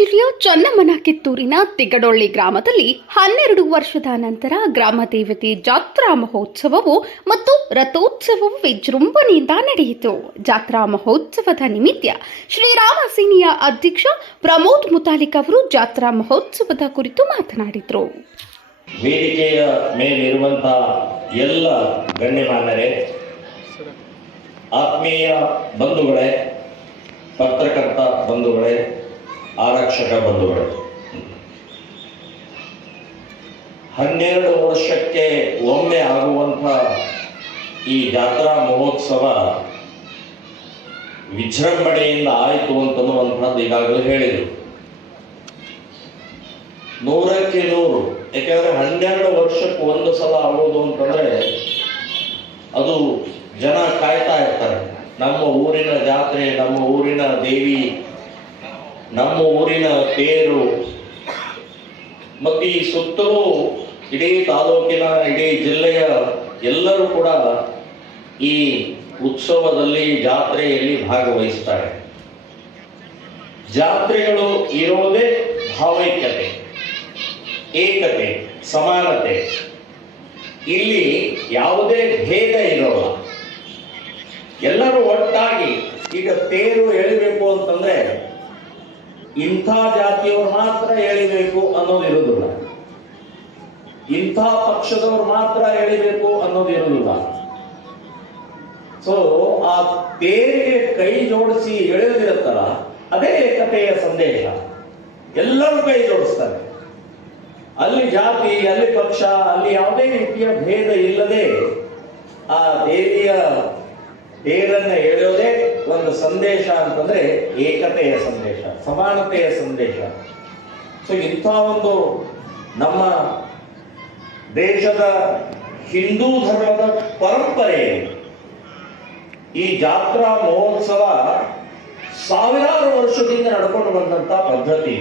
ಜಿಲ್ಲೆಯ ಚನ್ನಮ್ಮನ ಕಿತ್ತೂರಿನ ತಿಗಡೊಳ್ಳಿ ಗ್ರಾಮದಲ್ಲಿ 12 ವರ್ಷದ ನಂತರ ಗ್ರಾಮ ದೇವತೆ ಜಾತ್ರಾ ಮಹೋತ್ಸವವು ಮತ್ತು ರಥೋತ್ಸವವು ವಿಜೃಂಭಣೆಯಿಂದ ನಡೆಯಿತು. ಜಾತ್ರಾ ಮಹೋತ್ಸವದ ನಿಮಿತ್ತ ಶ್ರೀರಾಮ ಸೇನೆಯ ಅಧ್ಯಕ್ಷ ಪ್ರಮೋದ್ ಮುತಾಲಿಕ್ ಅವರು ಜಾತ್ರಾ ಮಹೋತ್ಸವದ ಕುರಿತು ಮಾತನಾಡಿದರು. ವೇದಿಕೆಯ ಮೇಲಿರುವಂತಹ ಎಲ್ಲ ಗಣ್ಯಮಾನ್ಯರೇ, ಆತ್ಮೀಯ ಬಂಧುಗಳೇ, ಪತ್ರಕರ್ತ ಬಂಧುಗಳೇ, ಆರಕ್ಷಕ ಬಂಧುಗಳೇ, 12 ವರ್ಷಕ್ಕೆ ಒಮ್ಮೆ ಆಗುವಂಥ ಈ ಜಾತ್ರಾ ಮಹೋತ್ಸವ ವಿಜೃಂಭಣೆಯಿಂದ ಆಯಿತು ಅಂತನ್ನುವಂಥದ್ದು ಈಗಾಗಲೇ ಹೇಳಿದರು. 100ಕ್ಕೆ 100. ಯಾಕೆಂದರೆ 12 ವರ್ಷಕ್ಕೆ ಒಂದು ಸಲ ಆಗೋದು ಅಂತಂದರೆ ಅದು ಜನ ಕಾಯ್ತಾ ಇರ್ತಾರೆ. ನಮ್ಮ ಊರಿನ ಜಾತ್ರೆ, ನಮ್ಮ ಊರಿನ ದೇವಿ, ನಮ್ಮ ಊರಿನ ತೇರು, ಮತ್ತು ಈ ಸುತ್ತಲೂ ಇಡೀ ತಾಲೂಕಿನ, ಇಡೀ ಜಿಲ್ಲೆಯ ಎಲ್ಲರೂ ಕೂಡ ಈ ಉತ್ಸವದಲ್ಲಿ, ಜಾತ್ರೆಯಲ್ಲಿ ಭಾಗವಹಿಸ್ತಾರೆ. ಜಾತ್ರೆಗಳು ಇರೋದೇ ಭಾವೈಕ್ಯತೆ, ಏಕತೆ, ಸಮಾನತೆ. ಇಲ್ಲಿ ಯಾವುದೇ ಭೇದ ಇರೋಲ್ಲ. ಎಲ್ಲರೂ ಒಟ್ಟಾಗಿ, ಈಗ ತೇರು ಎಳಿಬೇಕು ಅಂತಂದ್ರೆ ಇಂಥ ಜಾತಿಯವರು ಮಾತ್ರ ಎಳಿಬೇಕು ಅನ್ನೋದಿರುವುದಿಲ್ಲ, ಇಂಥ ಪಕ್ಷದವರು ಮಾತ್ರ ಎಳಿಬೇಕು ಅನ್ನೋದಿರುವುದಿಲ್ಲ. ಸೊ ಆ ತೇರಿಗೆ ಕೈ ಜೋಡಿಸಿ ಎಳೆದಿರುತ್ತಲ್ಲ, ಅದೇ ಏಕತೆಯ ಸಂದೇಶ. ಎಲ್ಲರೂ ಕೈ ಜೋಡಿಸ್ತಾರೆ. ಅಲ್ಲಿ ಜಾತಿ, ಅಲ್ಲಿ ಪಕ್ಷ, ಅಲ್ಲಿ ಯಾವುದೇ ರೀತಿಯ ಭೇದ ಇಲ್ಲದೆ ಆ ದೇವಿಯ ತೇರನ್ನ ಎಳೆಯೋದೇ ಒಂದು ಸಂದೇಶ ಅಂತಂದ್ರೆ ಏಕತೆಯ ಸಂದೇಶ, ಸಮಾನತೆಯ ಸಂದೇಶ. ಸೊ ಇಂಥ ಒಂದು ನಮ್ಮ ದೇಶದ ಹಿಂದೂ ಧರ್ಮದ ಪರಂಪರೆ, ಈ ಜಾತ್ರಾ ಮಹೋತ್ಸವ ಸಾವಿರಾರು ವರ್ಷದಿಂದ ನಡ್ಕೊಂಡು ಬಂದಂತ ಪದ್ಧತಿ.